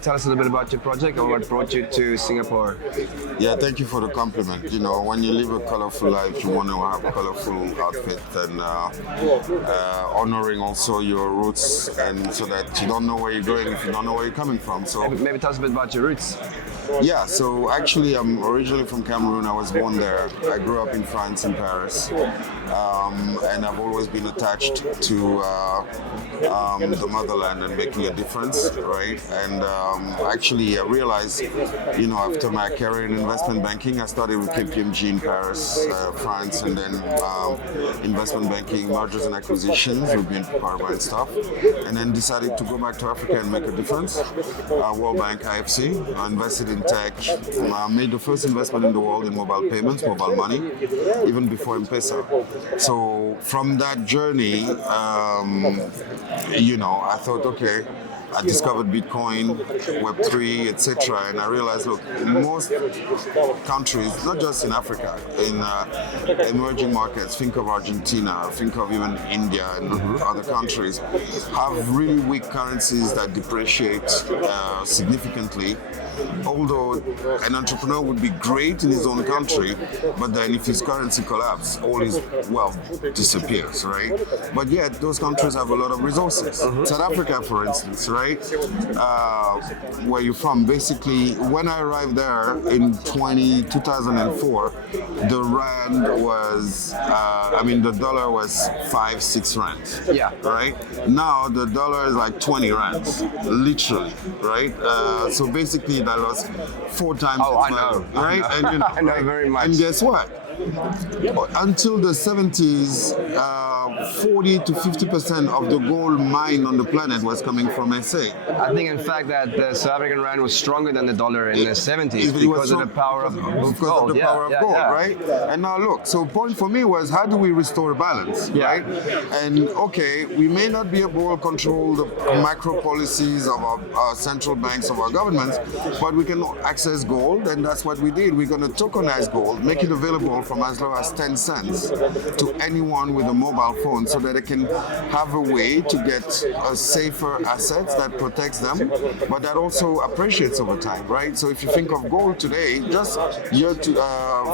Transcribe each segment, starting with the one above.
tell us a little bit about your project and what brought you to Singapore. Yeah, thank you for the compliment. You know, when you live a colorful life, you want to have a colorful outfit and honoring also your roots, and so that you don't know where you're going if you don't know where you're coming from. So Maybe tell us a bit about your roots. yeah, so actually I'm originally from Cameroon. I was born there. I grew up in France, in Paris, and I've always been attached to the motherland and making a difference, right? And actually I realized, you know, after my career in investment banking, I started with KPMG in Paris, France, and then investment banking, mergers and acquisitions with BNP Paribas and stuff, and then decided to go back to Africa and make a difference. World Bank, IFC, I invested in tech, made the first investment in the world in mobile payments, mobile money, even before M-Pesa. So from that journey, you know, I thought, okay, I discovered Bitcoin, Web3, etc., and I realized, look, most countries, not just in Africa, in emerging markets, think of Argentina, think of even India and other countries, have really weak currencies that depreciate significantly. Although an entrepreneur would be great in his own country, but then if his currency collapses, all his wealth disappears, right? But yet, those countries have a lot of resources. South Africa, for instance, right? Where you're from, basically, when I arrived there in 2004, the rand was, the dollar was 5-6 rands. Yeah. Right? Now, the dollar is like 20 rands, literally, right? So basically, that lost 4 times its value, right? And, you know, I know very much. And guess what? Until the 70s, 40 to 50% of the gold mined on the planet was coming from SA. I think, in fact, that the South African rand was stronger than the dollar in the 70s because of the power of gold. Because of the power of gold, right? And now look, so point for me was, how do we restore balance, right? And okay, we may not be able to control the macro policies of our central banks, of our governments, but we can access gold, and that's what we did. We're going to tokenize gold, make it available from as low as 10 cents to anyone with a mobile phone, so that they can have a way to get a safer assets that protects them, but that also appreciates over time, right? So if you think of gold today, just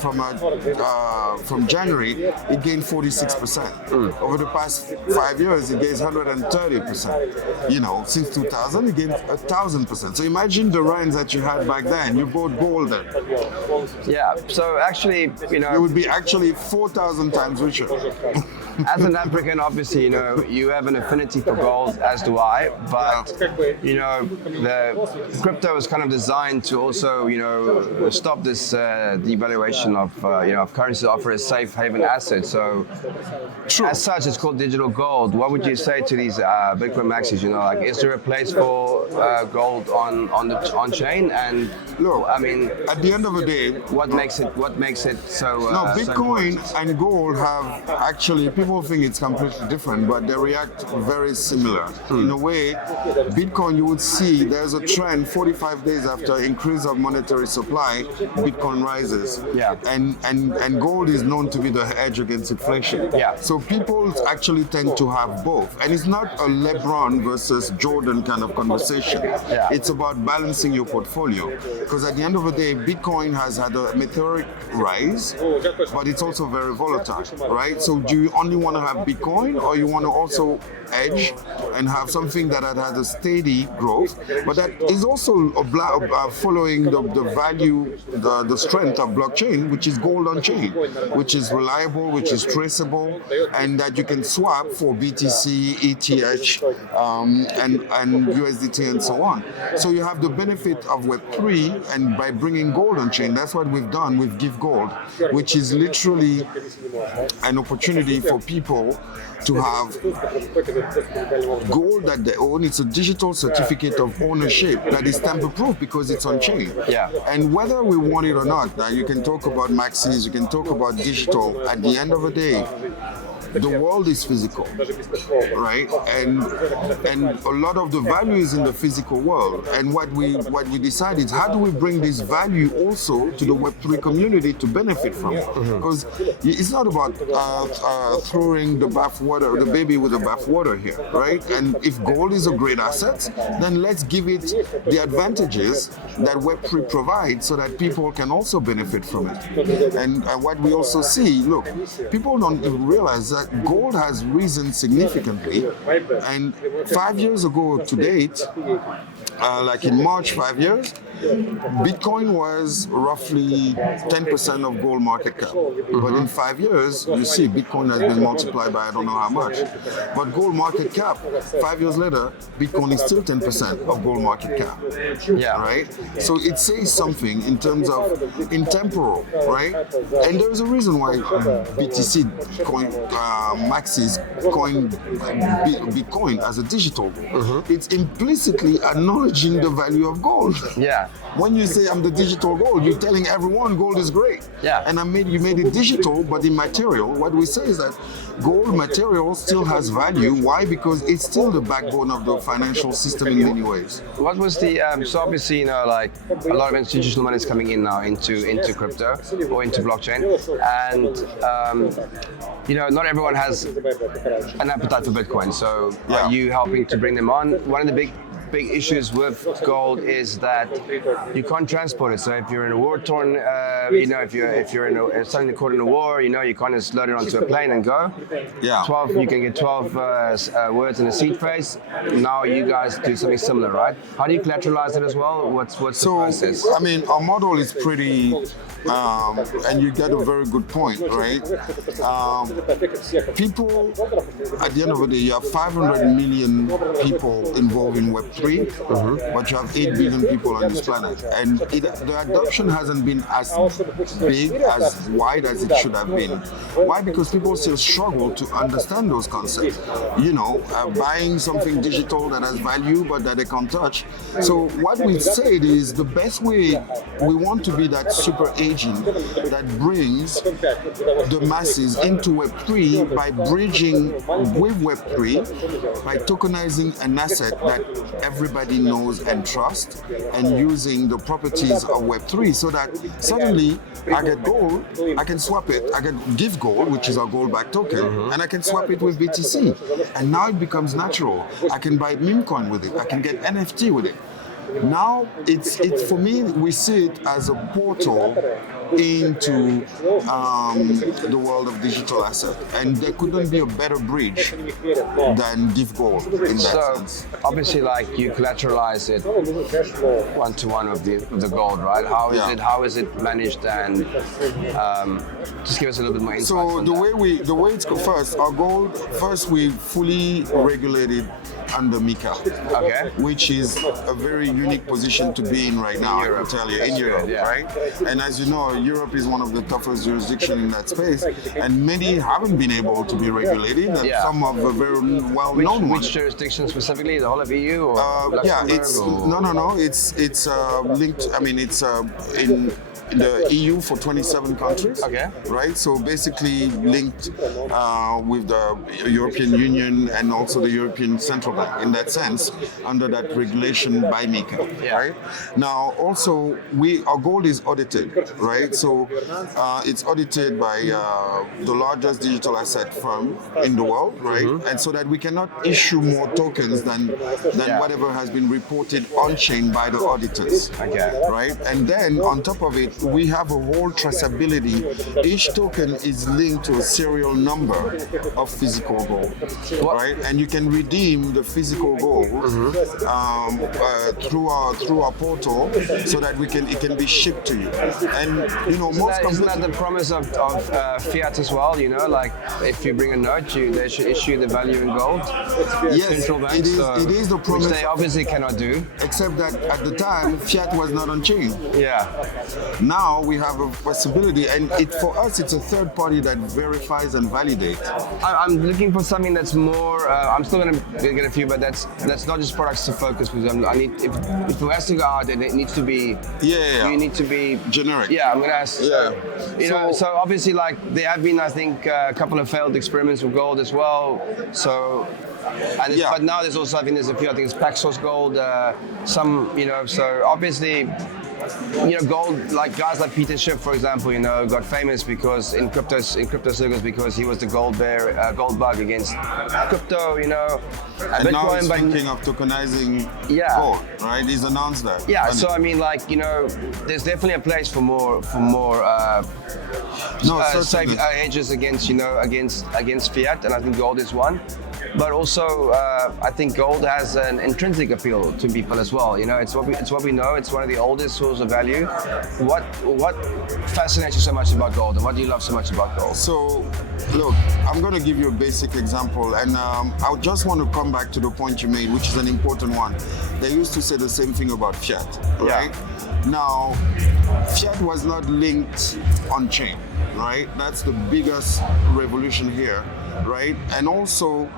from January, it gained 46%. Over the past 5 years, it gains 130%. You know, since 2000, it gained 1,000%. So imagine the rands that you had back then. You bought gold then. Yeah. So actually, you know, it would be actually 4,000 times richer. As an African, obviously, you know, you have an affinity for gold, as do I, but, you know, the crypto is kind of designed to also, you know, stop this devaluation of currencies offer a safe haven asset. So, as such, it's called digital gold. What would you say to these Bitcoin maxis? You know, like, is there a place for gold on chain? And look, I mean, at the end of the day, what makes it so? No, Bitcoin so and gold have actually, people think it's completely different, but they react very similar. In a way, Bitcoin, you would see there's a trend 45 days after increase of monetary supply, Bitcoin rises. Yeah. And gold is known to be the hedge against inflation. Yeah. So people actually tend to have both. And it's not a LeBron versus Jordan kind of conversation. Yeah. It's about balancing your portfolio. Because at the end of the day, Bitcoin has had a meteoric rise, but it's also very volatile, right? So do you only want to have Bitcoin, or you want to also hedge and have something that has a steady growth, but that is also following the value, the strength of blockchain, which is gold on chain, which is reliable, which is traceable, and that you can swap for BTC, ETH, and USDT and so on. So you have the benefit of Web3, and by bringing gold on chain, that's what we've done with Give Gold, which is literally an opportunity for people to have gold that they own. It's a digital certificate of ownership that is tamper-proof because it's on chain. Yeah. And whether we want it or not, now you can talk about maxis, you can talk about digital. At the end of the day, the world is physical, right? And a lot of the value is in the physical world. And what we decide is, how do we bring this value also to the Web3 community to benefit from it? Because it's not about throwing the baby with the bathwater here, right? And if gold is a great asset, then let's give it the advantages that Web3 provides so that people can also benefit from it. And what we also see, look, people don't even realize that gold has risen significantly. And 5 years ago to date, like in March, 5 years, Bitcoin was roughly 10% of gold market cap. But in 5 years, you see Bitcoin has been multiplied by I don't know how much. But gold market cap, 5 years later, Bitcoin is still 10% of gold market cap. Yeah. Right? So it says something in terms of intemporal, right? And there's a reason why BTC coin, Maxis coin Bitcoin as a digital. It's implicitly acknowledging the value of gold. Yeah. When you say I'm the digital gold, you're telling everyone gold is great. Yeah. And you made it digital, but in material, what we say is that gold material still has value. Why? Because it's still the backbone of the financial system in many ways. What was the so obviously, like a lot of institutional money is coming in now into crypto or into blockchain, and not everyone has an appetite for Bitcoin. So are you helping to bring them on? One of the big issues with gold is that you can't transport it. So if you're in a war-torn, if you're starting to caught in a war, you can't just load it onto a plane and go. Yeah. 12, you can get 12 words in a seed phrase. Now you guys do something similar, right? How do you collateralize it as well? What's the process? I mean, our model is pretty, and you get a very good point, right? People, at the end of the day, you have 500 million people involved in Web3. But you have 8 billion people on this planet, and the adoption hasn't been as big, as wide as it should have been. Why? Because people still struggle to understand those concepts. Buying something digital that has value but that they can't touch. So what we said is the best way, we want to be that super agent that brings the masses into Web3 by bridging with Web3, by tokenizing an asset that everybody knows and trusts, and using the properties of Web3 so that suddenly I get gold, I can swap it, I can give gold, which is our gold-backed token, and I can swap it with BTC. And now it becomes natural. I can buy meme coin with it, I can get NFT with it. Now it's for me, we see it as a portal into the world of digital asset, and there couldn't be a better bridge than give gold in that sense. Obviously, like you collateralize it one-to-one of the gold, right? How is it managed, and just give us a little bit more insight. So the way it's first, our gold we fully regulated under MiCA, which is a very unique position to be in right now. I can tell you, in Europe, right? And as you know, Europe is one of the toughest jurisdictions in that space, and many haven't been able to be regulated, and some of the very well-known ones. Which jurisdiction specifically? The whole of EU? Or it's no. It's linked. I mean, it's in the EU for 27 countries, right? So basically linked with the European Union and also the European Central Bank in that sense, under that regulation by MiCA, right? Now, also, our gold is audited, right? So it's audited by the largest digital asset firm in the world, right? And so that we cannot issue more tokens than whatever has been reported on-chain by the auditors, right? And then on top of it, we have a whole traceability. Each token is linked to a serial number of physical gold, right? And you can redeem the physical gold through our portal, so that it can be shipped to you. And isn't that the promise of fiat as well? Like if you bring a note, they should issue the value in gold. Yes, central banks, it is the promise, which they obviously cannot do. Except that at the time, fiat was not on chain. Yeah. now we have a possibility, and for us, it's a third party that verifies and validates. I'm looking for something that's more. I'm still going to get a few, but that's not just products to focus with. I need if it has to go out, then it needs to be. You need to be generic. Yeah, I'm going to ask. So obviously, like there have been, I think, a couple of failed experiments with gold as well. So. But now there's also, I think there's a few, I think it's pack source gold, so obviously, gold, like guys like Peter Schiff, for example, got famous because in crypto circles because he was the gold bug against crypto, And Bitcoin, now he's thinking of tokenizing gold, right? He's announced that. Yeah, so I mean, there's definitely a place for more safe hedges against fiat, and I think gold is one. But also, I think gold has an intrinsic appeal to people as well. It's what we know. It's one of the oldest sources of value. What fascinates you so much about gold, and what do you love so much about gold? So, look, I'm going to give you a basic example, and I just want to come back to the point you made, which is an important one. They used to say the same thing about fiat, right? Yeah. Now, fiat was not linked on chain, right? That's the biggest revolution here. Right? And also,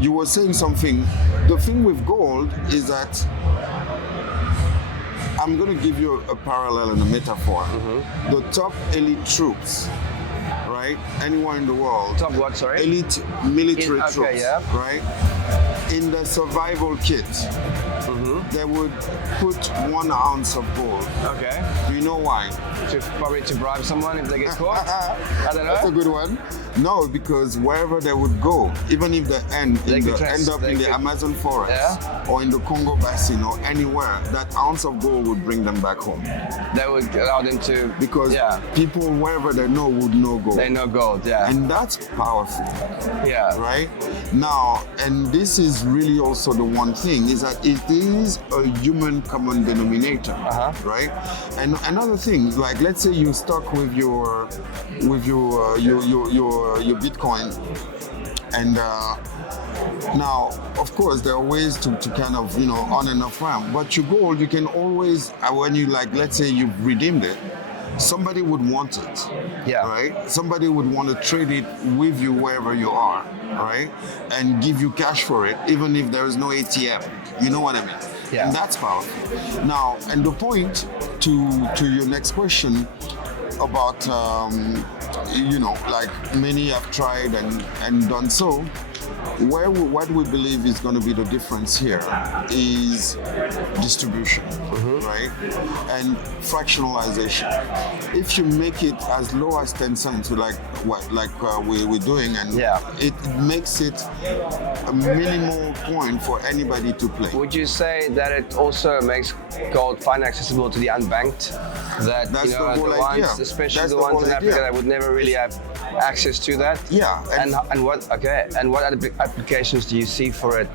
you were saying something. The thing with gold is that I'm going to give you a parallel and a metaphor. Mm-hmm. The top elite troops, right? Anywhere in the world. Top what, sorry? Elite military troops, right? In the survival kit, they would put 1 ounce of gold. Okay. Do you know why? Probably to bribe someone if they get caught? I don't know. That's a good one. No, because wherever they would go, even if they end up in the Amazon forest or in the Congo Basin or anywhere, that ounce of gold would bring them back home. That would allow them to... Because people, wherever they know, would know gold. They know gold, And that's powerful. Yeah. Right? Now, and this is really also the one thing, is that it is a human common denominator, right? And another thing, like let's say you're stuck with your Bitcoin, and now of course there are ways to kind of on and off ramp, but your gold you can always when you let's say you've redeemed it, somebody would want it, right? Somebody would want to trade it with you wherever you are, right? And give you cash for it, even if there is no ATM. You know what I mean? Yeah. And that's powerful. Now, and the point to your next question about, many have tried and done so. What we believe is going to be the difference here is distribution, right? And fractionalization. If you make it as low as 10 cents, we're doing, and it makes it a minimal point for anybody to play. Would you say that it also makes gold fine accessible to the unbanked? That's the whole ones, idea. especially the ones in Africa that would never really have access to that. Yeah. And what other applications do you see for it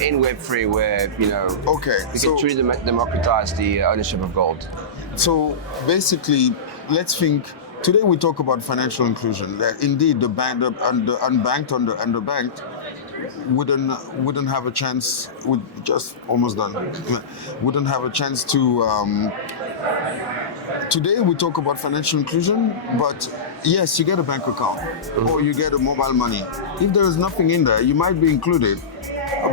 in Web3 where you can truly democratize the ownership of gold? So basically, let's think. Today we talk about financial inclusion. Indeed, the unbanked and the underbanked wouldn't have a chance. Just almost done. Wouldn't have a chance to. Today we talk about financial inclusion, but yes, you get a bank account or you get a mobile money. If there is nothing in there, you might be included,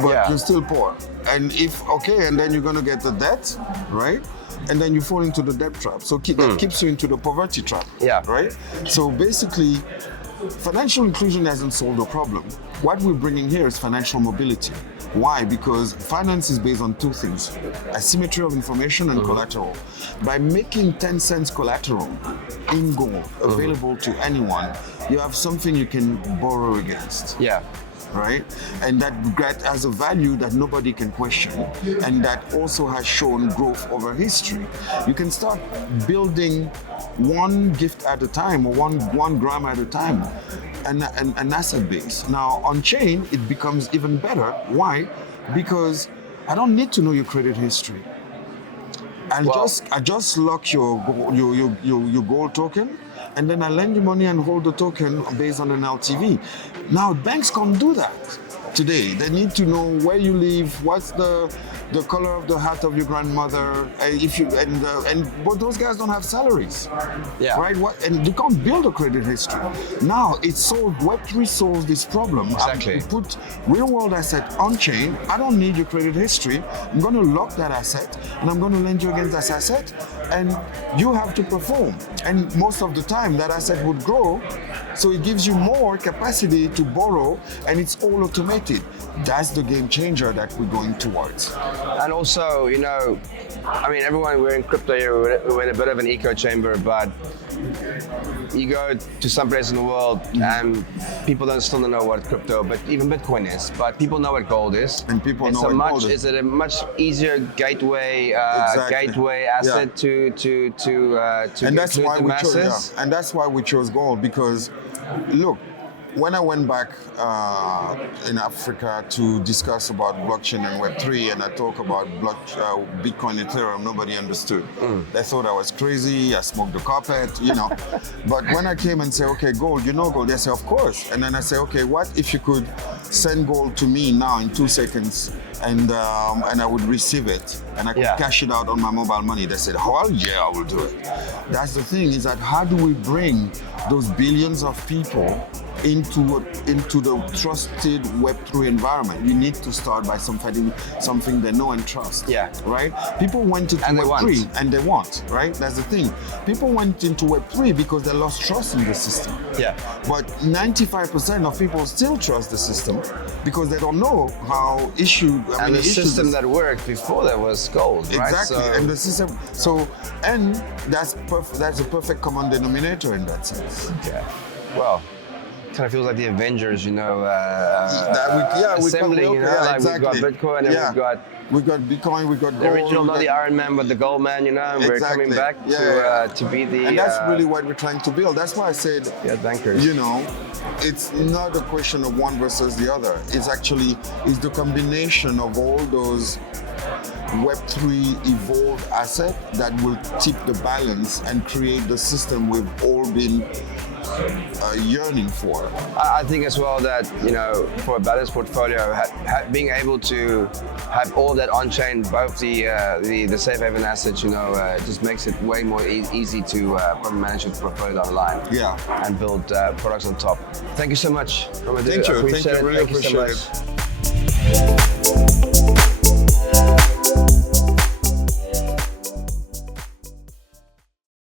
but you're still poor. And and then you're gonna get the debt, right? And then you fall into the debt trap. So that keeps you into the poverty trap, right? So basically, financial inclusion hasn't solved the problem. What we're bringing here is financial mobility. Why? Because finance is based on two things: asymmetry of information and collateral. By making 10 cents collateral in gold available to anyone, you have something you can borrow against. Right? And that has a value that nobody can question, and that also has shown growth over history. You can start building one gift at a time, or one gram at a time, an asset base. Now on chain, it becomes even better. Why? Because I don't need to know your credit history. I just lock your gold token, and then I lend you money and hold the token based on an LTV. Now banks can't do that today. They need to know where you live, what's the the color of the hat of your grandmother. But those guys don't have salaries, right? And you can't build a credit history. Now it's solved. Web3 solves this problem. Exactly. You put real-world asset on chain. I don't need your credit history. I'm going to lock that asset, and I'm going to lend you against that asset, and you have to perform. And most of the time, that asset would grow, so it gives you more capacity to borrow, and it's all automated. That's the game changer that we're going towards. And also, you know, I mean, everyone, we're in crypto here, we're in a bit of an echo chamber, but you go to some place in the world and people still don't know what crypto, but even Bitcoin is, but people know what gold is. And people know what gold is. Is it a much easier gateway asset to and that's why the we chose, masses? and that's why we chose gold, because look, when I went back in Africa to discuss about blockchain and Web3, and I talk about Bitcoin, Ethereum, nobody understood. They thought I was crazy, I smoked the carpet, you know. But when I came and said, okay, gold, you know gold? They say, of course. And then I say, okay, what if you could send gold to me now in 2 seconds, and I would receive it, and I could cash it out on my mobile money? They said, well, yeah, I will do it. That's the thing, is that how do we bring those billions of people into the trusted Web3 environment? You need to start by something they know and trust. Right? People went into Web3 and they want, right? That's the thing. People went into Web3 because they lost trust in the system. But 95% of people still trust the system because they don't know how the system that worked before that was gold, right? Exactly. So, and the system. And that's a perfect common denominator in that sense. Well, kind of feels like the Avengers, you know, assembling, exactly. We've got Bitcoin and we've got Bitcoin, we've got gold. The original, not the Iron Man, but the gold man, you know, and we're coming back to be the... And that's really what we're trying to build. That's why I said, bankers. You know, it's not a question of one versus the other. It's the combination of all those Web3 evolved assets that will tip the balance and create the system we've all been yearning for. I think as well that, you know, for a balanced portfolio, being able to have all that on-chain, both the safe haven assets, you know, just makes it way more easy to probably manage your portfolio down the line. And build products on top. Thank you so much, Mamadou. Thank you. Really appreciate it.